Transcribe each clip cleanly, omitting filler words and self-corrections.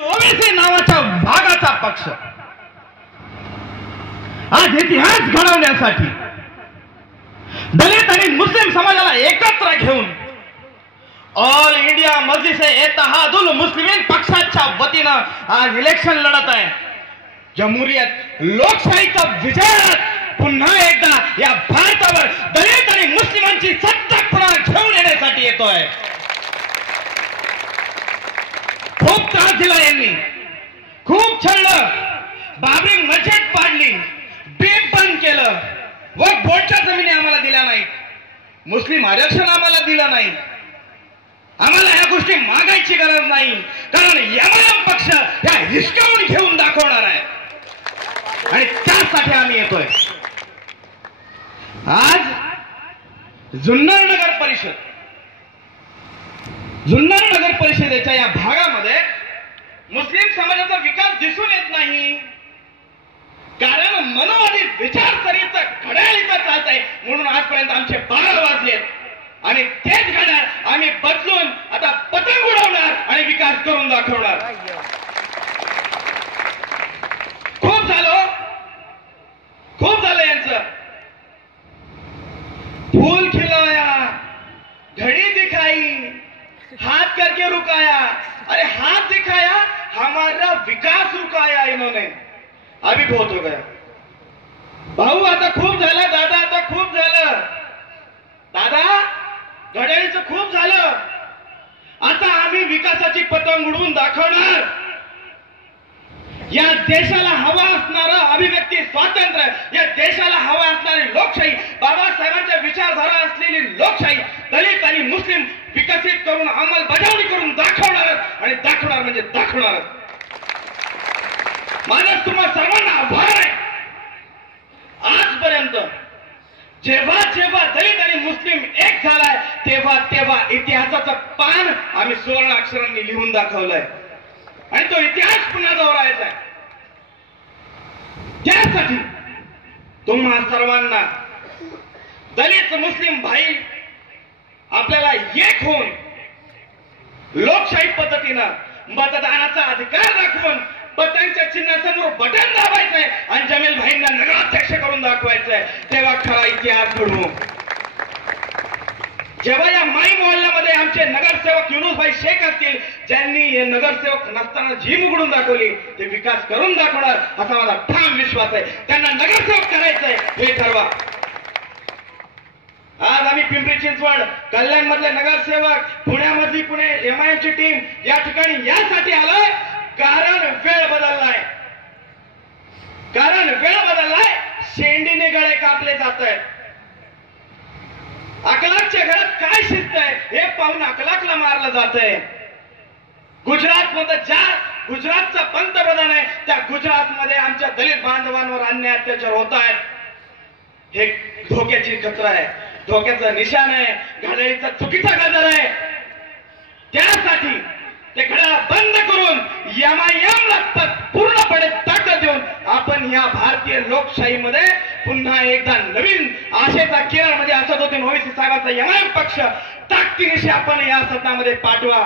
OBC नावाच्या भागाचा पक्ष आज इतिहास घडवण्यासाठी दलित आणि मुस्लिम समाजाला एकत्र घेऊन ऑल इंडिया मजलिस-ए-इत्तेहादुल मुस्लिमीन पक्षाच्या वतीनं आज इलेक्शन लढत आहे. जमहुरियत लोकशाहीचा विजय पुन्हा एकदा या भारतावर दलित आणि मुस्लिमांची सत्ता पुन्हा घेऊन येण्यासाठी येतोय. खूप त्रास दिला यांनी, खूप छळलं, बाबरी मस्जिद पाडली, बीप बंद केलं, वक्फ बोर्डच्या जमिनी आम्हाला दिल्या नाही, मुस्लिम आरक्षण आम्हाला दिलं नाही. आम्हाला ह्या गोष्टी मागायची गरज नाही, कारण एमआयएम पक्ष ह्या हिसकावून घेऊन दाखवणार आहे आणि त्यासाठी आम्ही येतोय. आज जुन्नर नगर परिषदेच्या या भागामध्ये मुस्लिम समाजाचा विकास दिसून येत नाही, कारण मनोवादी विचारसरणीचं घड्याळ इथं चालत आहे. म्हणून आजपर्यंत आमचे 12 वाजलेत आणि तेच घड्याळ आम्ही बदलून आता पतंग उडवणार आणि विकास करून दाखवणार. खूप झालं यांचं. फूल खिलाया, घड़ी दिखाई, हाथ करके रुकाया. अरे हाथ दिखाया, हमारा विकास रुकाया इन्होंने. अभी बहुत हो गया भाऊ, आता खूप झालं. दादा आता खूप झालं. दादा घड्याळीचं खूप झालं. आता आम्ही विकासाची पतंग उडवून दाखवणार. या देशाला हवा असणारं अभिव्यक्ती स्वातंत्र्य, या देशाला हवा असणारी लोकशाही, बाबासाहेबांच्या विचारधारा असलेली लोकशाही दलित आणि मुस्लिम विकसित करून अंमलबजावणी करून दाखवणार आणि दाखवणार म्हणजे दाखवणार. माझा तुम्हा सर्वांना आभार आहे. आजपर्यंत जेव्हा जेव्हा दलित आणि मुस्लिम एक झालाय तेव्हा इतिहासाचं पान आम्ही सुवर्ण अक्षरांनी लिहून दाखवलंय आणि तो इतिहास पुन्हा दोहरायचा आहे. त्यासाठी तुम्हा सर्वांना दलित मुस्लिम भाई आपल्याला एक होऊन लोकशाही पद्धतीनं मतदानाचा अधिकार दाखवून पतंगच्या चिन्हासमोर बटन दाबायचंय आणि जमील भाईंना नगराध्यक्ष करून दाखवायचंय. तेव्हा खरा इतिहास घडवू. जेव्हा या माई मोहल्ल्यामध्ये आमचे नगरसेवक युनुसभाई शेख असतील, ज्यांनी हे नगरसेवक नसताना झीम उघडून दाखवली, ते विकास करून दाखवणार असा माझा ठाम विश्वास आहे. त्यांना नगरसेवक करायचंय हे ठरवा. आज आम्ही पिंपरी चिंचवड कल्याण मधले नगरसेवक, पुण्यामधली पुणे एमआयएमची टीम या ठिकाणी यासाठी आलोय कारण वेळ बदललाय. शेंडीने गळे कापले जात आहेत. अकलाकच्या घरात काय शिस्त आहे हे पाहून अकलाकला मारलं जात आहे. गुजरात मध्ये ज्या गुजरातचा पंतप्रधान आहे त्या गुजरात मध्ये आमच्या दलित बांधवांवर अन्याय अत्याचार होत आहेत. हे धोक्याची खतरा आहे, धोक्याचं निशाण आहे, घड्याळीचा चुकीचा गजर आहे. त्यासाठी ते घड्याळ बंद करून एमआयएमला पूर्णपणे ताकद देऊन आपण या भारतीय लोकशाहीमध्ये पुन्हा एकदा नवीन आशेचा किरण म्हणजे असदुद्दीन ओवैसी साहेबांचा एमआयएम पक्ष ताकदीनिशी आपण या सदनामध्ये पाठवा.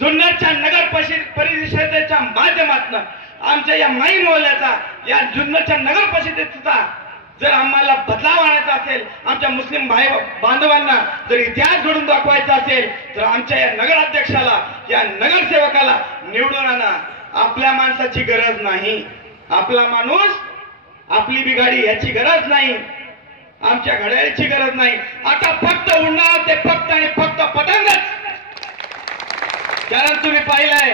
जुन्नरच्या नगर परिषदेच्या माध्यमातून आमच्या या माई मोहल्ल्याचा, या जुन्नरच्या नगर परिषदेचा जर आम्हाला बदलाव आणायचा असेल, आमच्या मुस्लिम भाई बांधवांना जर इतिहास घडून दाखवायचा असेल, तर आमच्या या नगराध्यक्षाला, या नगरसेवकाला निवडून आणा. आपल्या माणसाची गरज नाही, आपला माणूस, आपली बिगाडी याची गरज नाही, आमच्या घड्याळीची गरज नाही. आता फक्त उडणार ते फक्त आणि फक्त पतंगच. कारण तुम्ही पाहिलंय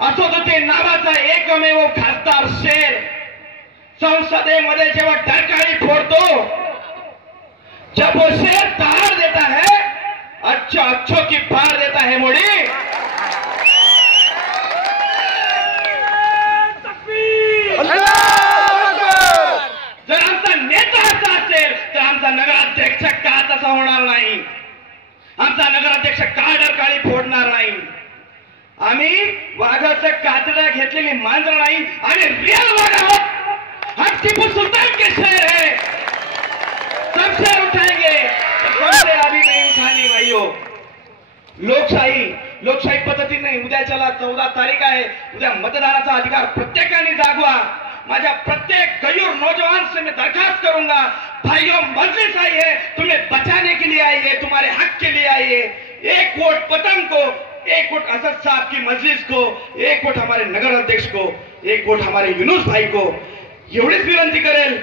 असदुद्दीन नावाचा एकमेव खासदार शेर संसदेमध्ये जेव्हा डरकाळी फोड़तो, जब वो शेर दहाड़ देता है, अच्छों की फाड़ देता है मोड़ी. जर आमचा नेता असा असेल तर आमचा नगराध्यक्ष का तसा होणार नाही, आमचा नगराध्यक्ष का डरकाळी फोडणार नाही. आम्ही वाघाचं कातडा घेतलेली मांजर नाही, आम्ही रियल वाघ आहोत. हम टीपू सुल्तान के शेर है, सब शेर उठाएंगे, सबसे अभी नहीं उठानी भाइयों. लोकशाही लोकशाही पद्धतीने उद्याच्याला 14 तारीख आहे, उद्या मतदानाचा अधिकार प्रत्येकाने जागवा। माझ्या प्रत्येक गयूर नौजवान से मैं दरखास्त करूंगा, भाइयों मजलिस आई है, तुम्हें बचाने के लिए आई है, तुम्हारे हक के लिए आई है। एक वोट पतंग को, एक वोट असद साहब की मजलिस को, एक वोट हमारे नगर अध्यक्ष को, एक वोट हमारे युनुस भाई को। एवढीच विनंती करेल।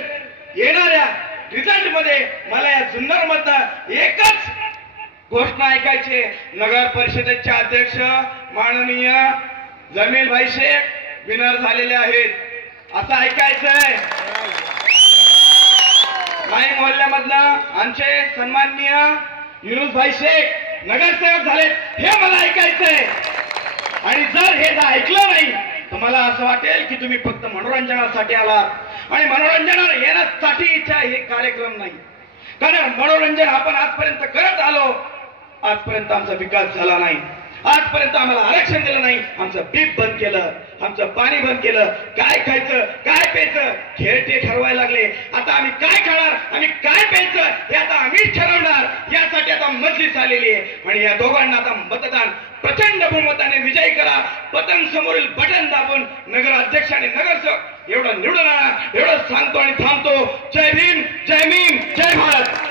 येणाऱ्या रिझल्ट मध्ये मला या जुन्नर मधनं एकच घोषणा ऐकायची, नगर परिषदेचे अध्यक्ष माननीय जमील भाई शेख विनर झालेले आहेत असं ऐकायचंय। माई मोहल्ल्यामधनं आमचे सन्माननीय युनुस भाई शेख नगरसेवक झालेत हे मला ऐकायचंय। आणि जर हे ऐकलं नाही तर मला असं वाटेल की तुम्ही फक्त मनोरंजनासाठी आलात आणि मनोरंजनाला येण्यासाठीचा हे कार्यक्रम नाही। कारण मनोरंजन आपण आजपर्यंत करत आलो, आजपर्यंत आमचा विकास झाला नाही, आजपर्यंत आम्हाला आरक्षण दिलं नाही, आमचं पीक बंद केलं, आमचं पाणी बंद केलं, काय खायचं काय प्यायचं खेळ ते ठरवायला लागले। आता आम्ही काय खाणार आम्ही काय प्यायचं हे आता आम्हीच ठरवणार, यासाठी आता मजलिस आलेली आहे। आणि या दोघांना आता मतदान प्रचंड बहुमताने विजयी करा। पतंग समोरील बटन दाबून नगर अध्यक्ष आणि नगरसेवक एवढं निवडून आणा, एवढं सांगतो आणि थांबतो। जय भीम, जय भारत।